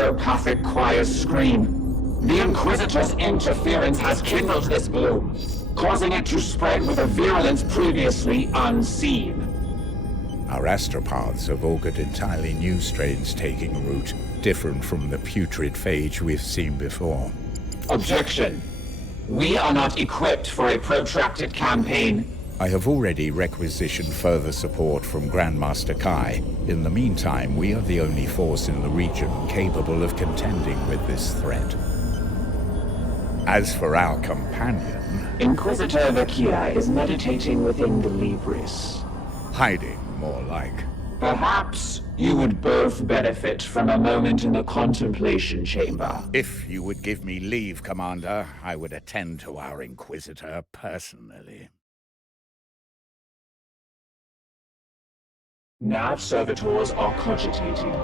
ectopathic choirs scream. The Inquisitor's interference has kindled this bloom, causing it to spread with a virulence previously unseen. Our astropaths have augured entirely new strains taking root, different from the putrid phage we've seen before. Objection. We are not equipped for a protracted campaign. I have already requisitioned further support from Grandmaster Kai. In the meantime, we are the only force in the region capable of contending with this threat. As for our companion... Inquisitor Vakia is meditating within the Libris. Hiding, more like. Perhaps you would both benefit from a moment in the contemplation chamber. If you would give me leave, Commander, I would attend to our Inquisitor personally. Nav servitors are cogitating.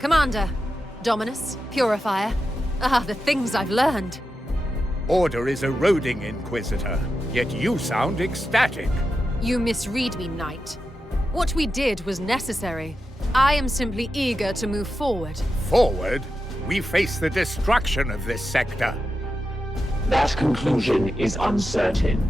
Commander, Dominus, Purifier. Ah, the things I've learned. Order is eroding, Inquisitor, yet you sound ecstatic. You misread me, Knight. What we did was necessary. I am simply eager to move forward. Forward? We face the destruction of this sector. That conclusion is uncertain.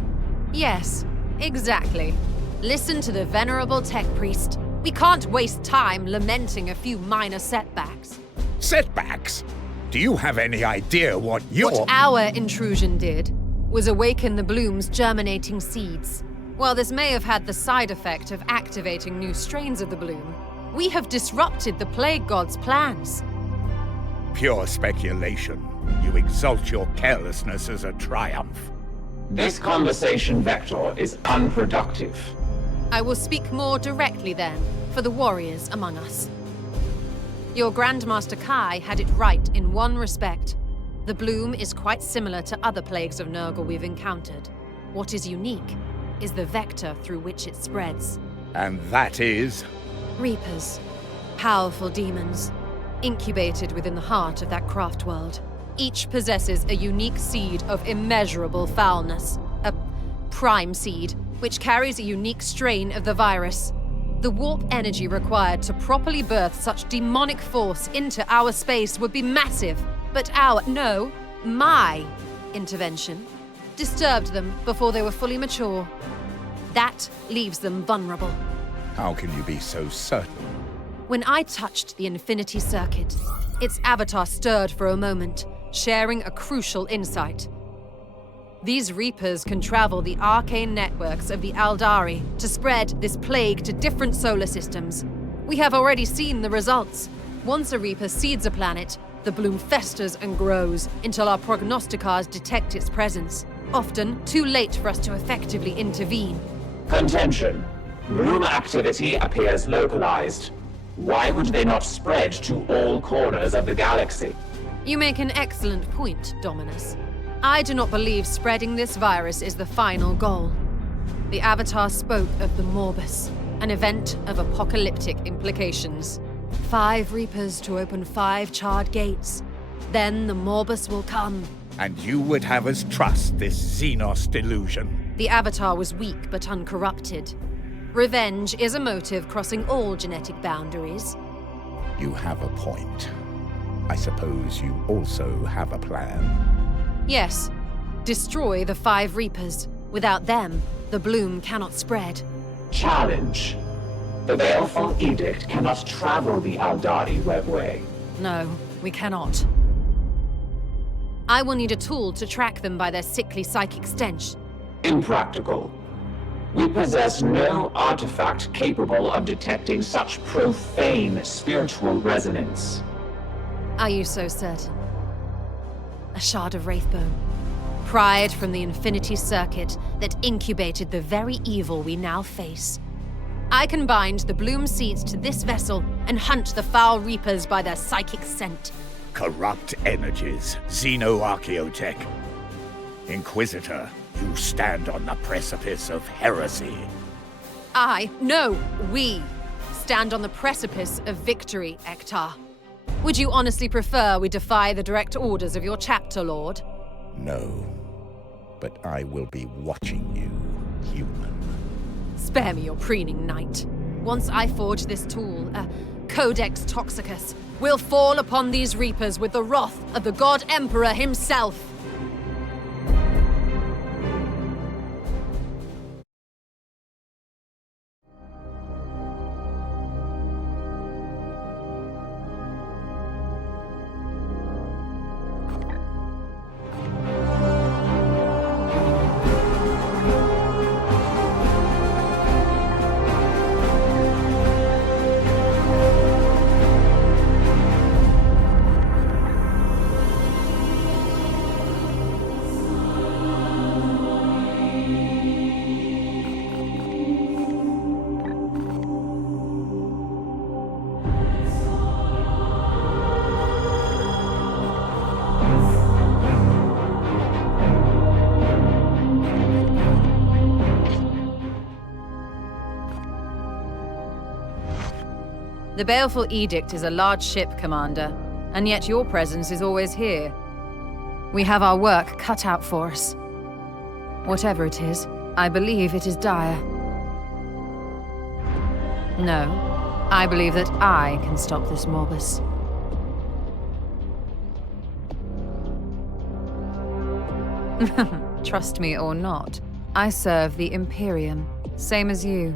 Yes, exactly. Listen to the venerable tech priest. We can't waste time lamenting a few minor setbacks. Setbacks? Do you have any idea what What our intrusion did was awaken the bloom's germinating seeds. While this may have had the side effect of activating new strains of the bloom, we have disrupted the Plague God's plans. Pure speculation. You exalt your carelessness as a triumph. This conversation vector is unproductive. I will speak more directly then, for the warriors among us. Your Grandmaster Kai had it right in one respect. The bloom is quite similar to other plagues of Nurgle we've encountered. What is unique is the vector through which it spreads. And that is? Reapers. Powerful demons. Incubated within the heart of that craft world. Each possesses a unique seed of immeasurable foulness. A prime seed, which carries a unique strain of the virus. The warp energy required to properly birth such demonic force into our space would be massive. But my intervention disturbed them before they were fully mature. That leaves them vulnerable. How can you be so certain? When I touched the Infinity Circuit, its avatar stirred for a moment, sharing a crucial insight. These Reapers can travel the arcane networks of the Aldari to spread this plague to different solar systems. We have already seen the results. Once a Reaper seeds a planet, the bloom festers and grows until our prognosticars detect its presence. Often too late for us to effectively intervene. Contention. Bloom activity appears localized. Why would they not spread to all corners of the galaxy? You make an excellent point, Dominus. I do not believe spreading this virus is the final goal. The Avatar spoke of the Morbus, an event of apocalyptic implications. 5 Reapers to open 5 charred gates. Then the Morbus will come. And you would have us trust this Xenos delusion? The Avatar was weak but uncorrupted. Revenge is a motive crossing all genetic boundaries. You have a point. I suppose you also have a plan. Yes. Destroy the 5 Reapers. Without them, the bloom cannot spread. Challenge. The Baleful Edict cannot travel the Aldari webway. No, we cannot. I will need a tool to track them by their sickly psychic stench. Impractical. We possess no artifact capable of detecting such profane spiritual resonance. Are you so certain? A shard of Wraithbone. Pried from the Infinity Circuit that incubated the very evil we now face. I can bind the bloom seeds to this vessel and hunt the foul Reapers by their psychic scent. Corrupt energies, xenoarchaeotech. Inquisitor, you stand on the precipice of heresy. No, we stand on the precipice of victory, Ektar. Would you honestly prefer we defy the direct orders of your chapter lord? No, but I will be watching you, human. Spare me your preening, knight. Once I forge this tool, a Codex Toxicus, will fall upon these reapers with the wrath of the God Emperor himself. The Baleful Edict is a large ship, Commander, and yet your presence is always here. We have our work cut out for us. Whatever it is, I believe it is dire. No, I believe that I can stop this Morbus. Trust me or not, I serve the Imperium, same as you.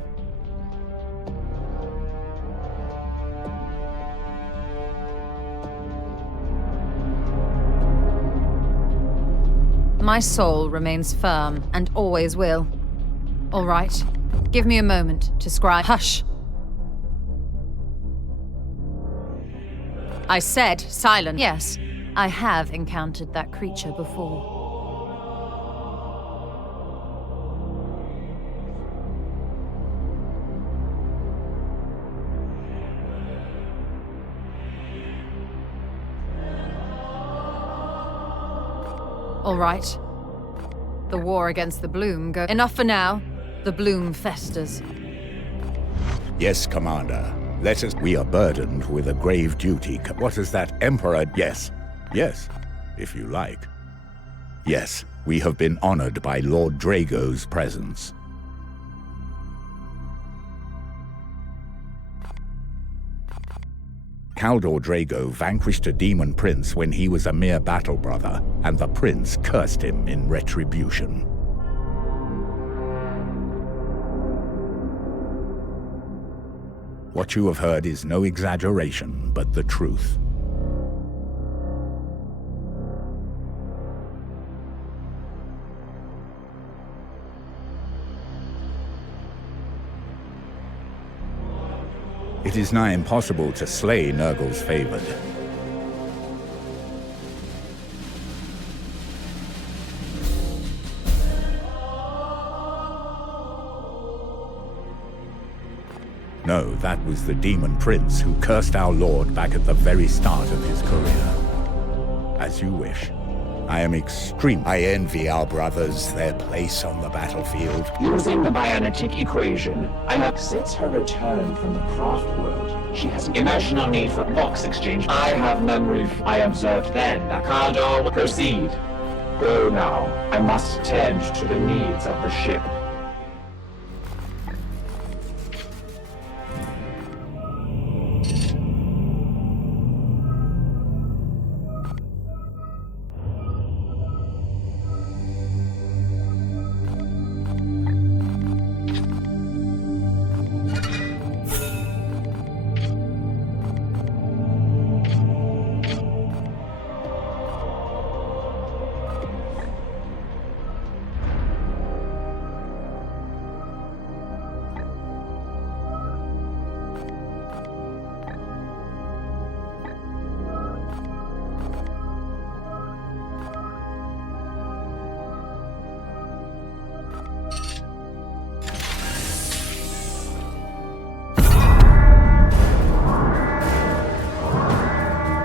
My soul remains firm, and always will. All right, give me a moment to scribe. Hush! I said silent. Yes, I have encountered that creature before. All right. The war against the Bloom go... Enough for now. The Bloom festers. Yes, Commander. Let us... We are burdened with a grave duty. What is that, Emperor? Yes. Yes, if you like. Yes, we have been honored by Lord Drago's presence. Kaldor Drago vanquished a demon prince when he was a mere battle brother, and the prince cursed him in retribution. What you have heard is no exaggeration, but the truth. It is nigh impossible to slay Nurgle's favored. No, that was the demon prince who cursed our lord back at the very start of his career. As you wish. I am extreme. I envy our brothers their place on the battlefield. Using the bionetic equation, I have since her return from the craft world. She has an emotional need for box exchange. I have memory. I observed then that Kaldor will proceed. Go now. I must tend to the needs of the ship.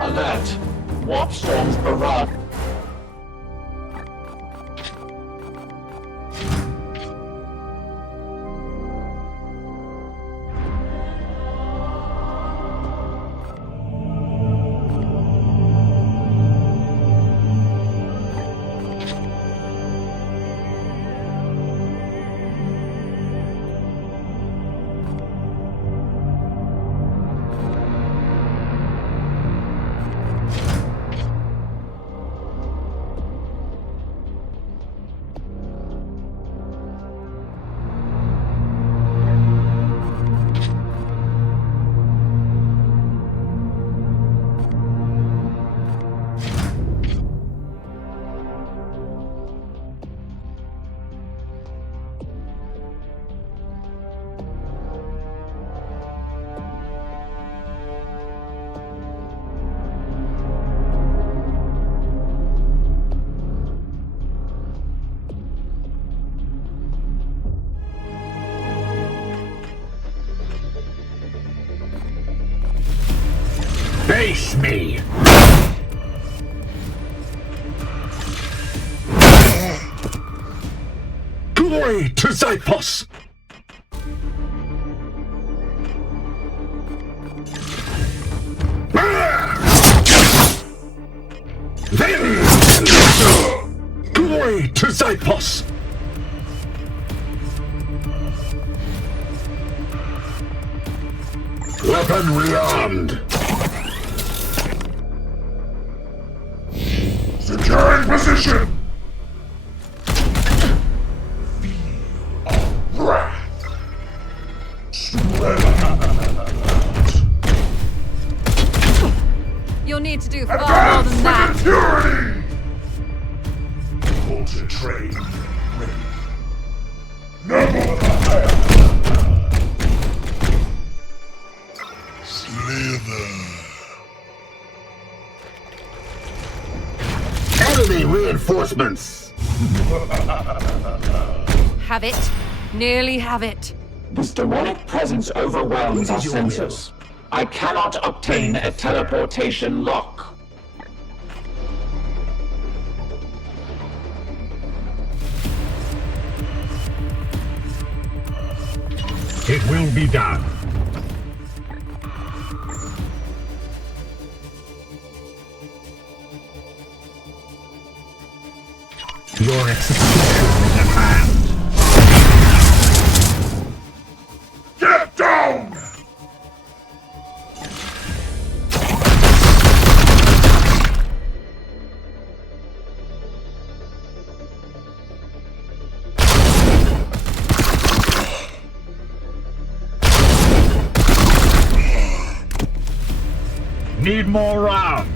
Alert! Warp storms barrage. Face me! Glory to Xyphos! Glory to Xyphos! Weapon rearmed! Securing position! Feel wrath! Spread out! You'll need to do far more than that. Advance with maturity! Bolted train ready. Noble Enemy reinforcements! Have it. Nearly have it. This demonic presence overwhelms our senses. I cannot obtain a teleportation lock. It will be done. Your execution is at hand. Get down! Need more rounds.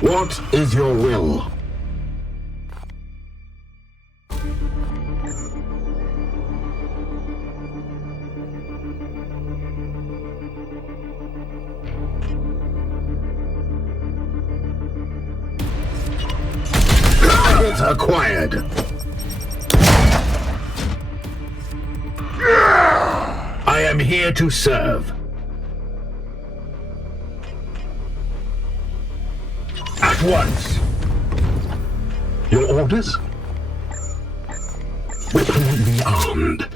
What is your will? Target acquired. I am here to serve. At once. Your orders? Weapon rearmed.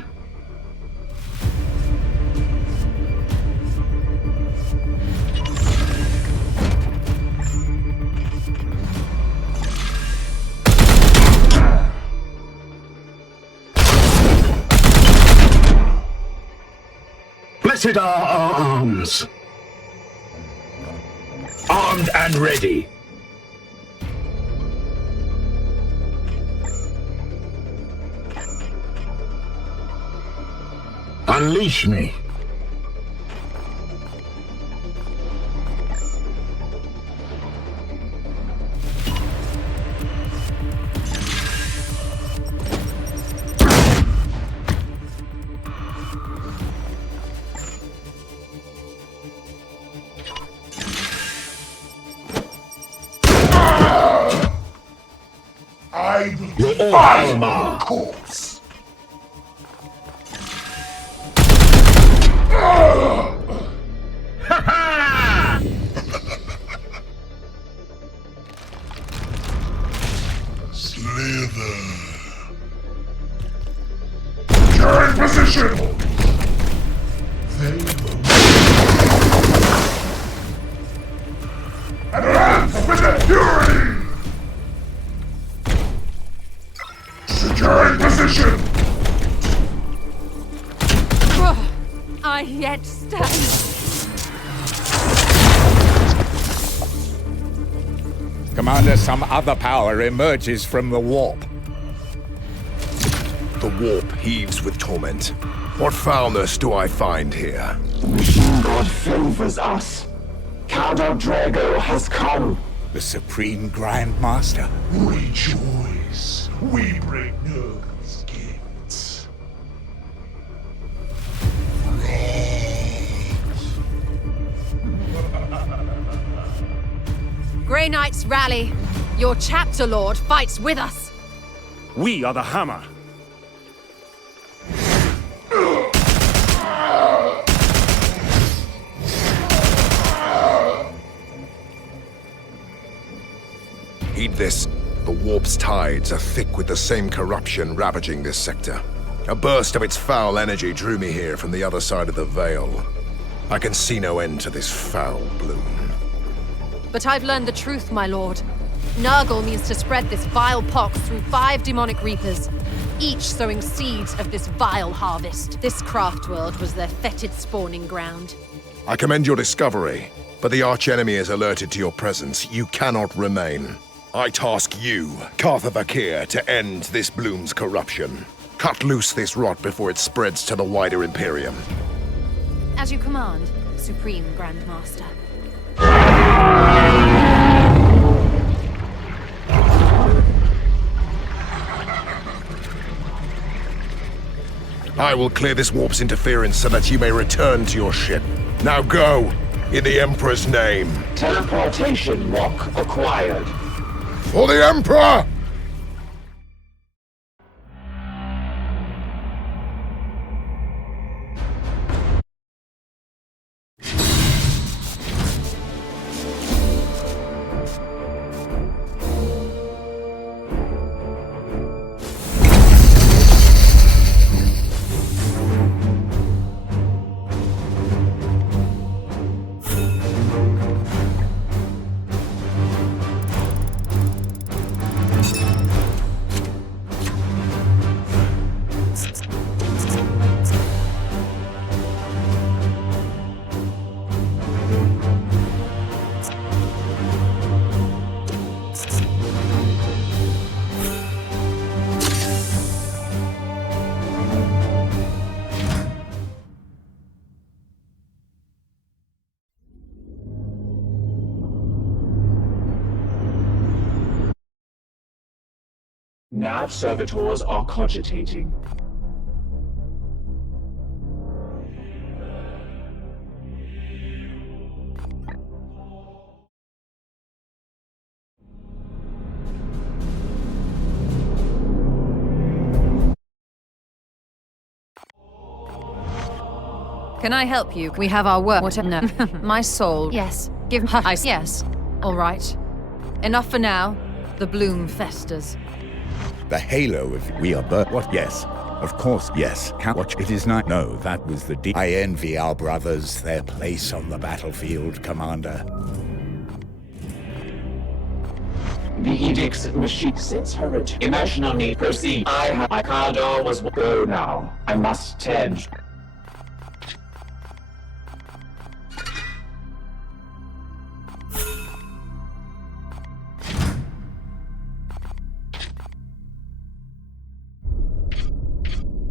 Blessed are our arms. Armed and ready. Unleash me. You're all corpse. Slither. You're in position. They will. Advance with impurity. Securing position. I yet stand. Commander, some other power emerges from the warp. The warp heaves with torment. What foulness do I find here? The machine god favors us. Khal Drago has come. The Supreme Grandmaster. Rejoice. We bring Nurgle's gifts. Grey Knights rally. Your chapter lord fights with us. We are the Hammer. Heed this. The warp's tides are thick with the same corruption ravaging this sector. A burst of its foul energy drew me here from the other side of the Veil. I can see no end to this foul bloom. But I've learned the truth, my lord. Nurgle means to spread this vile pox through 5 demonic reapers, each sowing seeds of this vile harvest. This craft world was their fetid spawning ground. I commend your discovery, but the archenemy is alerted to your presence. You cannot remain. I task you, Cartha Vakir, to end this bloom's corruption. Cut loose this rot before it spreads to the wider Imperium. As you command, Supreme Grand Master. I will clear this warp's interference so that you may return to your ship. Now go, in the Emperor's name. Teleportation lock acquired. For the Emperor! Nav servitors are cogitating. Can I help you? We have our work. Whatever. No. My soul. Yes. Give her ice. Yes. All right. Enough for now. The bloom festers. The halo of we are what? Yes. Of course, yes. Watch. It is not. No, that was the I envy our brothers, their place on the battlefield, Commander. The edict's machine sits her at emotional need. Proceed. My corridor was go now. I must tend.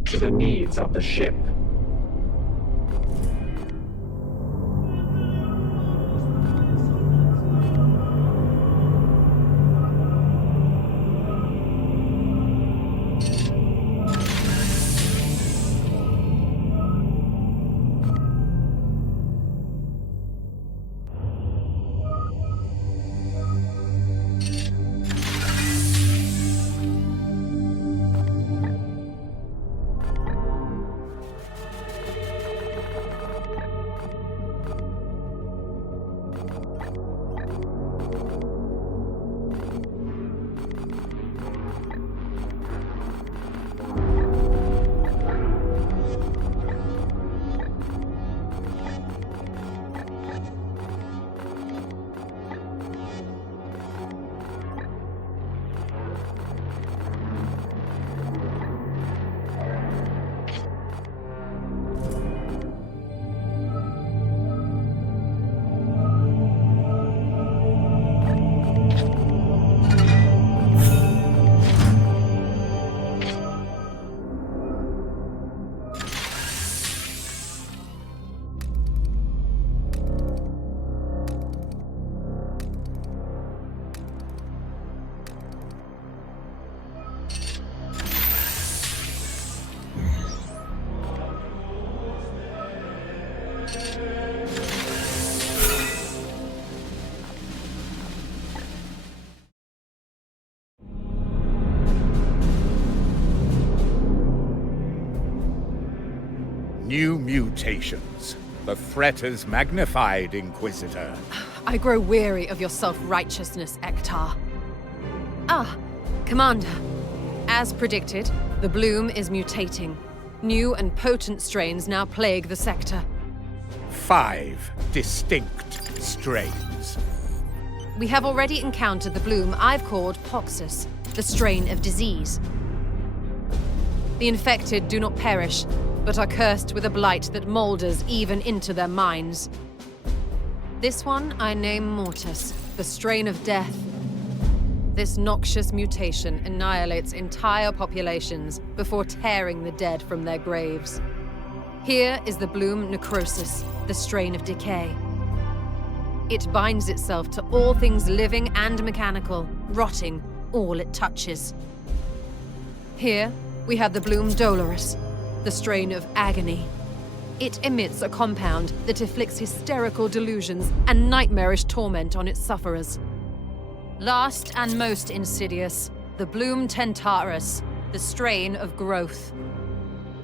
To the needs of the ship. New mutations. The threat is magnified, Inquisitor. I grow weary of your self-righteousness, Ektar. Commander, as predicted, the bloom is mutating. New and potent strains now plague the sector. 5 distinct strains. We have already encountered the bloom I've called Poxus, the strain of disease. The infected do not perish, but are cursed with a blight that moulders even into their minds. This one I name Mortis, the strain of death. This noxious mutation annihilates entire populations before tearing the dead from their graves. Here is the bloom Necrosis, the strain of decay. It binds itself to all things living and mechanical, rotting all it touches. Here we have the bloom Dolorous, the strain of agony. It emits a compound that inflicts hysterical delusions and nightmarish torment on its sufferers. Last and most insidious, the bloom Tentarus, the strain of growth.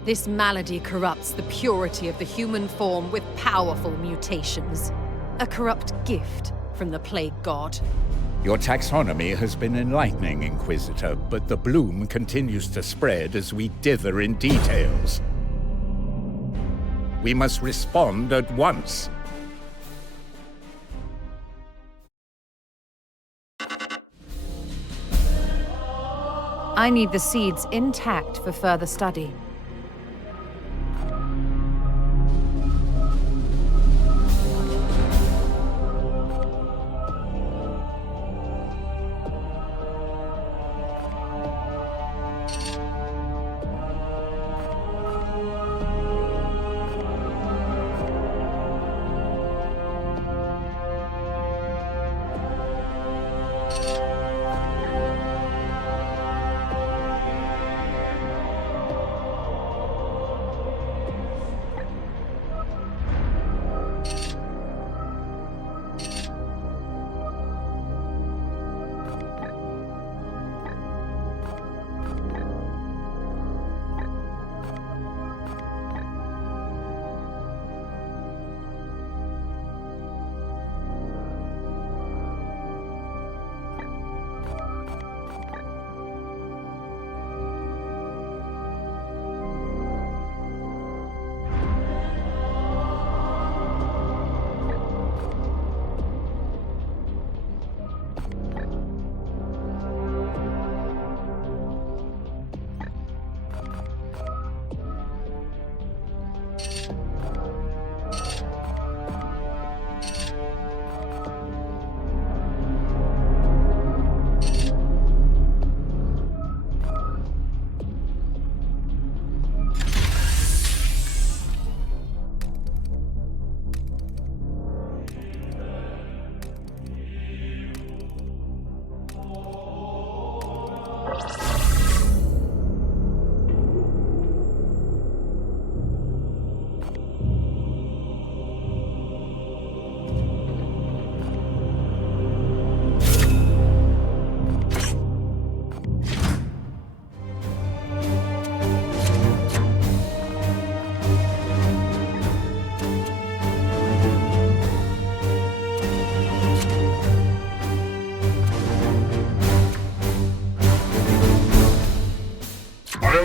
This malady corrupts the purity of the human form with powerful mutations. A corrupt gift from the Plague God. Your taxonomy has been enlightening, Inquisitor, but the bloom continues to spread as we dither in details. We must respond at once. I need the seeds intact for further study.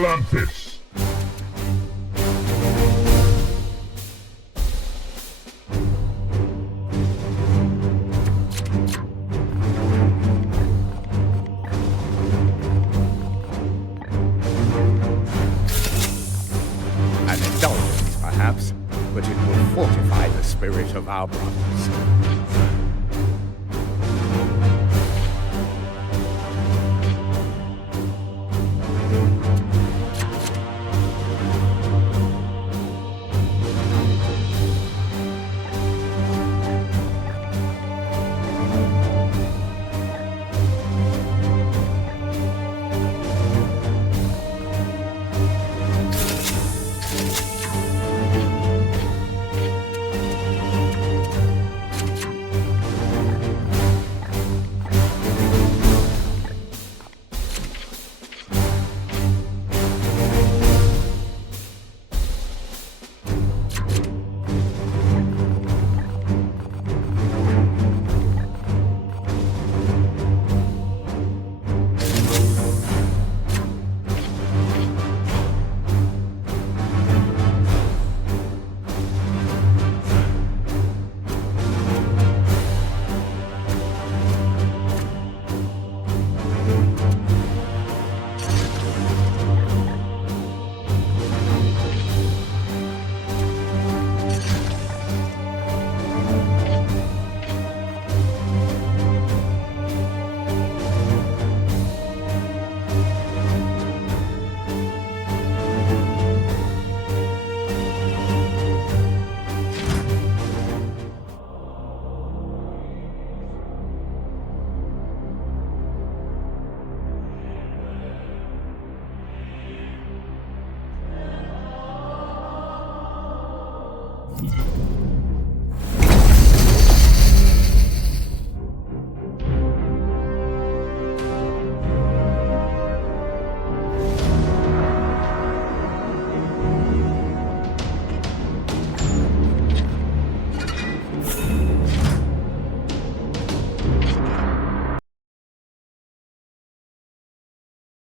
Atlantis. An indulgence, perhaps, but it will fortify the spirit of our brothers.